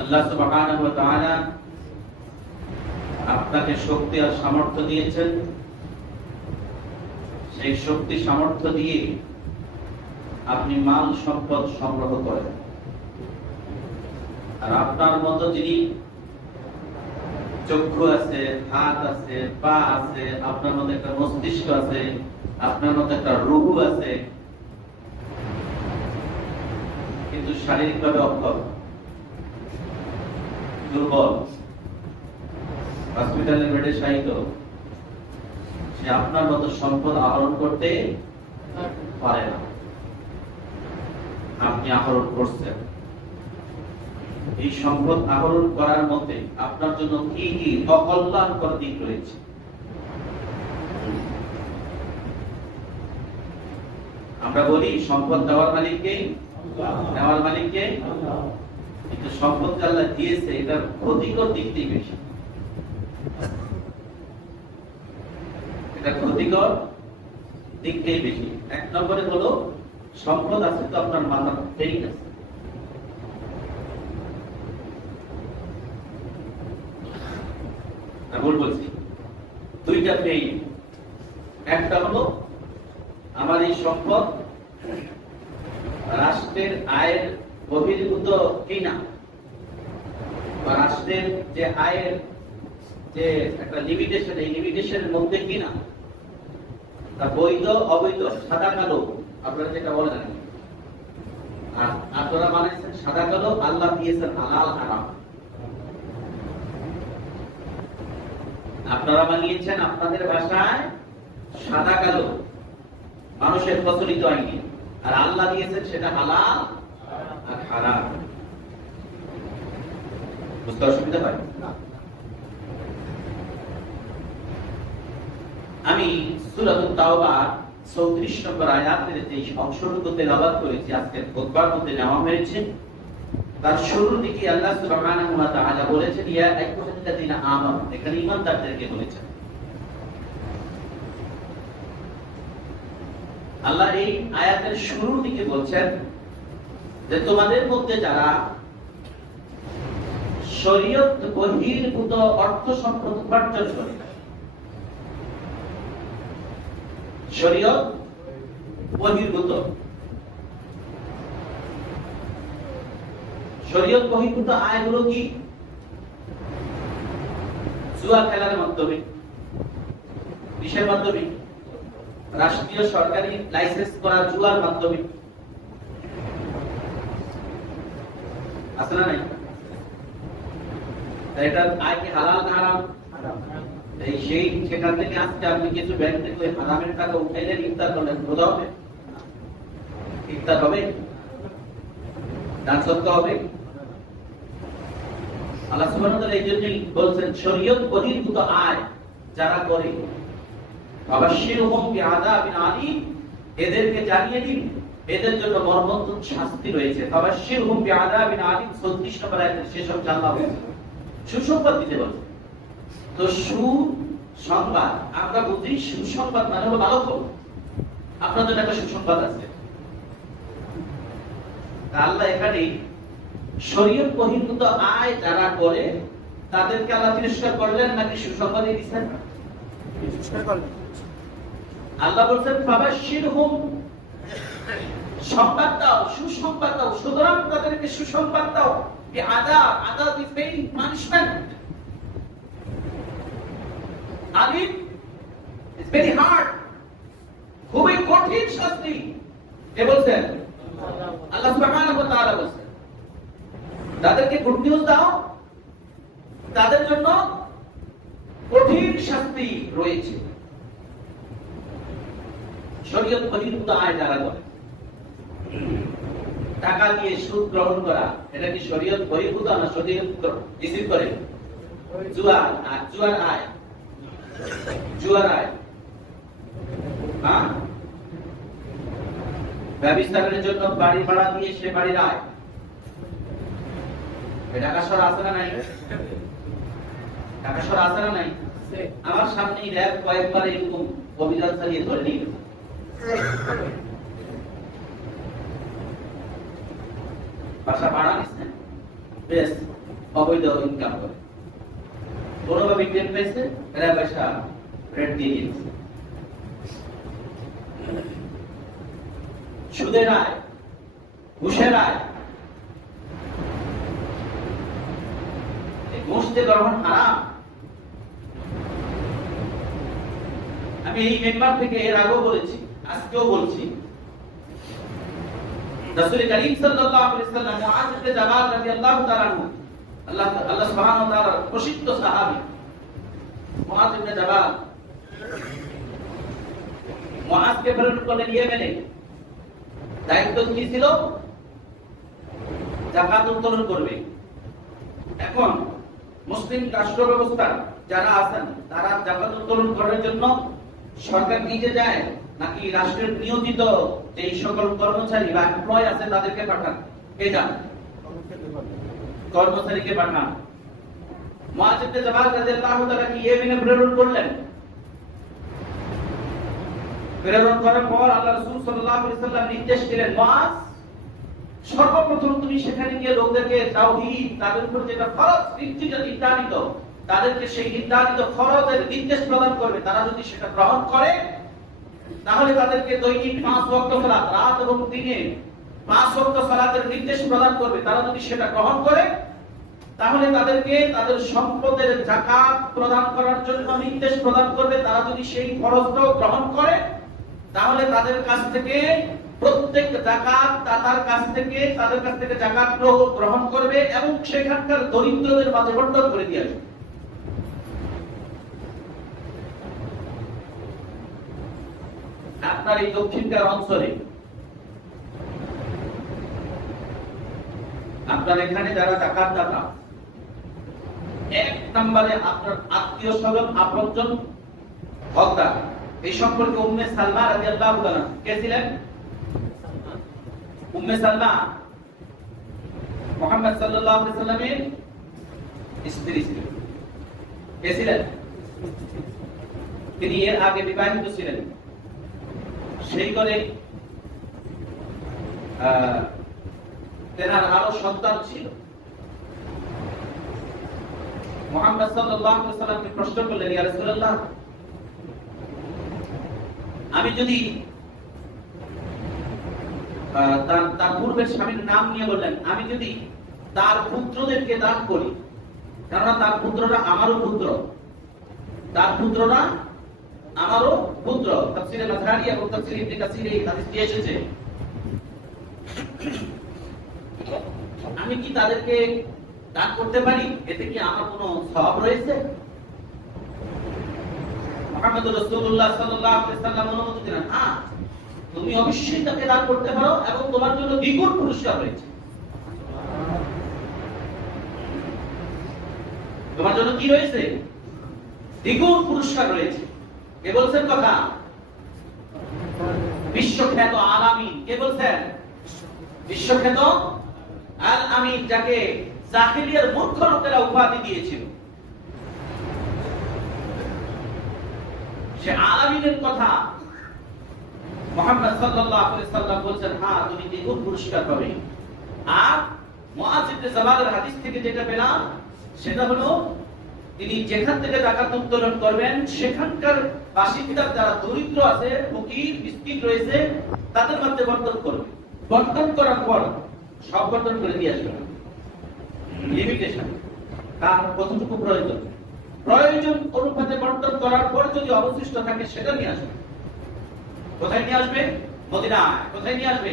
আল্লাহ সুবহানাহু ওয়া তাআলা আপনাকে শক্তি আর সামর্থ্য দিয়েছেন। সেই শক্তি সামর্থ্য দিয়ে আপনি মাল সম্পদ সংগ্রহ করেন। আর আপনার মতো যিনি চক্ষু আছে, হাত আছে, পা আছে, আপনার মতো একটা মস্তিষ্ক আছে, আপনার মতো একটা রূহ আছে, কিন্তু শারীরিকভাবে অক্ষম, দুর্বল, হসপিটালের বেডে শায়িত, সে আপনার মতো সম্পদ আহরণ করতে পারে না। আপনি আহরণ করছেন। এই সম্পদ আহরণ করার মধ্যে আপনার জন্য কি কি অকল্যাণকর দিক রয়েছে? আমরা বলি সম্পদ দেওয়ার মালিককে, নেওয়ার মালিককে, কিন্তু সম্পদ আল্লাহ দিয়েছে এটার ক্ষতিকর দিকটাই বেশি। এটা ক্ষতিকর দিকটাই বেশি। এক নম্বরে হলো সম্পদ আছে তো আপনার মাথা ঠিক আছে, ভুল বলছি, দুইটা ফেইল। একটা হলো আমার এই সম্পদ রাষ্ট্রের আয়ের বহির্ভূত কিনা, বা রাষ্ট্রের যে আয়ের যে একটা লিমিটেশন, এই লিমিটেশনের মধ্যে কিনা, তা বৈধ অবৈধ, সাদা কালো আপনারা যেটা বলেন, আর আপনারা বানাইছেন সাদা কালো, আল্লাহ দিয়েছেন হালাল হারাম। আপনারা বানিয়েছেন আপনাদের ভাষায় সাদা কালো, মানুষের প্রচলিত আইনে, আর আল্লাহ দিয়েছেন সেটা হালাল আর হারাম। বুঝতে অসুবিধা হয়? আমি সূরাতুত তাওবা 34 নম্বর আয়াতের যে অংশটুকু তেলাওয়াত করেছি, আজকের খুতবার মধ্যে নেওয়া হয়েছে। তার শুরুর দিকে আল্লাহ সুবহানাহু ওয়া তাআলা বলেছেন, ইয়া আইয়ুহাল্লাযীনা আমানু, এখানে ঈমানদারদেরকে বলেছেন। আল্লাহ এই আয়াতের শুরুর দিকে বলছেন যে তোমাদের মধ্যে যারা শরীয়ত বহির্ভূত অর্থ সম্পদ উপার্জন করে, শরীয়ত বহির্ভূত, শরীয়ত বহির্ভূত আয়গুলো কি? জুয়া খেলার মাধ্যমে, কিসের মাধ্যমে? রাষ্ট্রীয় সরকারি লাইসেন্স করা জুয়ার মাধ্যমে। আছে না নাই? এটা আয় কি হালাল না হারাম? এই সেই সেখান থেকে আজকে আপনি কিছু ব্যাংক থেকে হারামের টাকা উঠাইলেন, ইফতার করলেন, রোজা হবে? ইফতার হবে? দান সদকা হবে? আল্লাহ সুবহানাহু ওয়া তাআলা এই জন্যই বলছেন শরীয়ত বহির্ভূত আয় যারা করে, ফাবাশশিরহুম বিআযাবিন আলীম, এদেরকে জানিয়ে দিন এদের জন্য মর্মন্তুদ শাস্তি রয়েছে। ফাবাশশিরহুম বিআযাবিন আলীম 36 নম্বর আয়াতের শেষ অংশে আল্লাহ সুসংবাদ দিতে বলেছেন। তো সুসংবাদ আমরা বুঝি, সুসংবাদ মানে হলো ভালো খবর। আপনার জন্য একটা সুসংবাদ আছে। আল্লাহ এখানে শরীয়ত বহির্ভূত আয় যারা করে তাদেরকে আল্লাহ তিরস্কার করলেন নাকি সুসংবাদ দিয়েছেন? তিরস্কার করলেন। আল্লাহ বলছেন ফাবাশশিরহুম, সংবাদ দাও, সুসংবাদ দাও, সুতরাং তাদেরকে সুসংবাদ দাও বিআযাব, আযাব ইজ ভেরি পানিশমেন্ট, আলিম ইজ ভেরি হার্ড, খুবই কঠিন শাস্তি। কে বলছেন? আল্লাহ সুবহানাহু ওয়া তাআলা বলছেন তাদেরকে গুড নিউজ দাও, তাদের জন্য কঠিন শাস্তি রয়েছে। শরীয়ত বহির্ভূত আয় যারা করে, টাকা দিয়ে সুদ গ্রহণ করা, এটা কি শরীয়ত বহির্ভূত না শরীয়ত রিসিভ করে? জুয়ার আয়, জুয়ার আয়, হ্যাঁ, ব্যবস্থাপনের জন্য বাড়ি ভাড়া দিয়ে সে বাড়ির আয়, টাকা সর আছে না নাই? টাকা সর আছে না নাই? আমার সামনেই র্যাব কয়েকবার এরকম অভিযান চালিয়ে ধরে নিয়ে গেছে। বাসা ভাড়া নিচ্ছেন, বেশ অবৈধ ইনকাম করে। কোনোভাবে টের পেয়েছে, এরা পয়সা রেট দিয়ে দিয়েছে। সুদের আয়, ঘুষের আয়, ঘুষ যে গ্রহণ হারাম। আমি এই মেম্বার থেকে এর আগেও বলেছি, আজকেও বলছি, রাসূল করিম সাল্লাল্লাহু আলাইহি ওয়াসাল্লাম মুআয ইবনে জাবাল রাদিয়াল্লাহু তাআলা আনহু, আল্লাহ সুবহানাহু ওয়া তাআলার প্রসিদ্ধ সাহাবী মুআয ইবনে জাবাল, মুআযকে প্রেরণ করলেন ইয়েমেনে। দায়িত্ব কি ছিল? যাকাত উত্তোলন করবে। এখন মুসলিম রাষ্ট্র ব্যবস্থা যারা আছেন তারা যাকাত উত্তোলন করার জন্য সরকার নিজে যায় নাকি রাষ্ট্রের নিয়োজিত যে সকল কর্মচারী বা এমপ্লয় আছে তাদেরকে পাঠান? কে যান? কর্মচারীকে পাঠান। মুআয ইবনে জাবাল রাদিয়াল্লাহু তাআলা কি ইয়েমেনে প্রেরণ করলেন। প্রেরণ করার পর আল্লাহ রাসূল সাল্লাল্লাহু আলাইহি ওয়াসাল্লাম নির্দেশ দিলেন, মুআয, সর্বপ্রথম তুমি সেখানে গিয়ে লোকদেরকে তাওহীদ, তাদের উপর যেটা ফরজ নির্ধারিত, তাদেরকে সেই নির্ধারিত ফরজের নির্দেশ প্রদান করবে। তারা যদি সেটা গ্রহণ করে তাহলে তাদেরকে দৈনিক 5 ওয়াক্ত সালাত, রাত এবং দিনে 5 ওয়াক্ত সালাতের নির্দেশ প্রদান করবে। তারা যদি সেটা গ্রহণ করে তাহলে তাদেরকে তাদের সম্পদের যাকাত প্রদান করার জন্য নির্দেশ প্রদান করবে। তারা যদি সেই ফরজটাও গ্রহণ করে তাহলে তাদের কাছ থেকে প্রত্যেক যাকাত দাতার কাছ থেকে তাদের কাছ থেকে যাকাত গ্রহণ করবে এবং সেখানকার দরিদ্রদের মাঝে বন্টন করে দিয়ে আসবে। আপনার এই দক্ষিণকার অঞ্চলে, আপনার এখানে যারা যাকাত দাতা, এক নম্বরে আপনার আত্মীয় স্বজন, আপনজন, হকদার। এই সম্পর্কে উম্মে সালমা রাদিয়াল্লাহু তাআলা কে ছিলেন? উম্মে সালমা মুহাম্মদ সাল্লাল্লাহু আলাইহি ওয়াসাল্লামের স্ত্রী ছিলেন। কে ছিলেন? তিনি এর আগে বিবাহিত ছিলেন। সেই করে তেনার আরো সন্তান ছিল। মুহাম্মদ সাল্লাল্লাহু আলাইহি ওয়াসাল্লামকে প্রশ্ন করলেন, ইয়া রাসূলুল্লাহ, আমি যদি তার পূর্বের স্বামীর নাম নিয়ে বললেন, আমি যদি তার পুত্রদেরকে দান করি, কেননা তার পুত্ররা আমারও পুত্র, তার পুত্ররা আমারও পুত্র। তাফসীরে মাযহারি এবং তাফসীরে ইবনে কাসীর এই হাদিসটি এসেছে। আমি কি তাদেরকে দান করতে পারি? এতে কি আমার কোনো সওয়াব রয়েছে? মুহাম্মদ রাসূলুল্লাহ সাল্লাল্লাহু আলাইহি ওয়াসাল্লাম অনুমতি দিলেন, হ্যাঁ, তুমি অবশ্যই তাকে দান করতে পারো এবং তোমার জন্য দ্বিগুণ পুরস্কার রয়েছে। তোমার জন্য কি রয়েছে? দ্বিগুণ পুরস্কার রয়েছে। কে বলছেন কথা? বিশ্বখ্যাত আল আমিন। কে বলছেন? বিশ্বখ্যাত আল আমিন, যাকে জাহেলিয়ার মূর্খ লোকেরা উপাধি দিয়েছিল। সে আল আমিনের কথা মুহাম্মদ সাল্লাল্লাহু আলাইহি ওয়াসাল্লাম বলছেন, হ্যাঁ, তুমি দ্বিগুণ পুরস্কার পাবে। আর মুআয ইবনে জাবালের হাদিস থেকে যেটা পেলাম সেটা হলো, তিনি যেখান থেকে যাকাত উত্তোলন করবেন সেখানকার বাসিন্দার যারা দরিদ্র আছে, ফকির মিসকিন রয়েছে, তাদের মধ্যে বন্টন করবে। বন্টন করার পর সব বন্টন করে দিয়ে আসবে। লিমিটেশন, কার কতটুকু প্রয়োজন, প্রয়োজন অনুপাতে বন্টন করার পর যদি অবশিষ্ট থাকে সেটা নিয়ে আসবে। কোথায় নিয়ে আসবে? মদিনায়। কোথায় নিয়ে আসবে?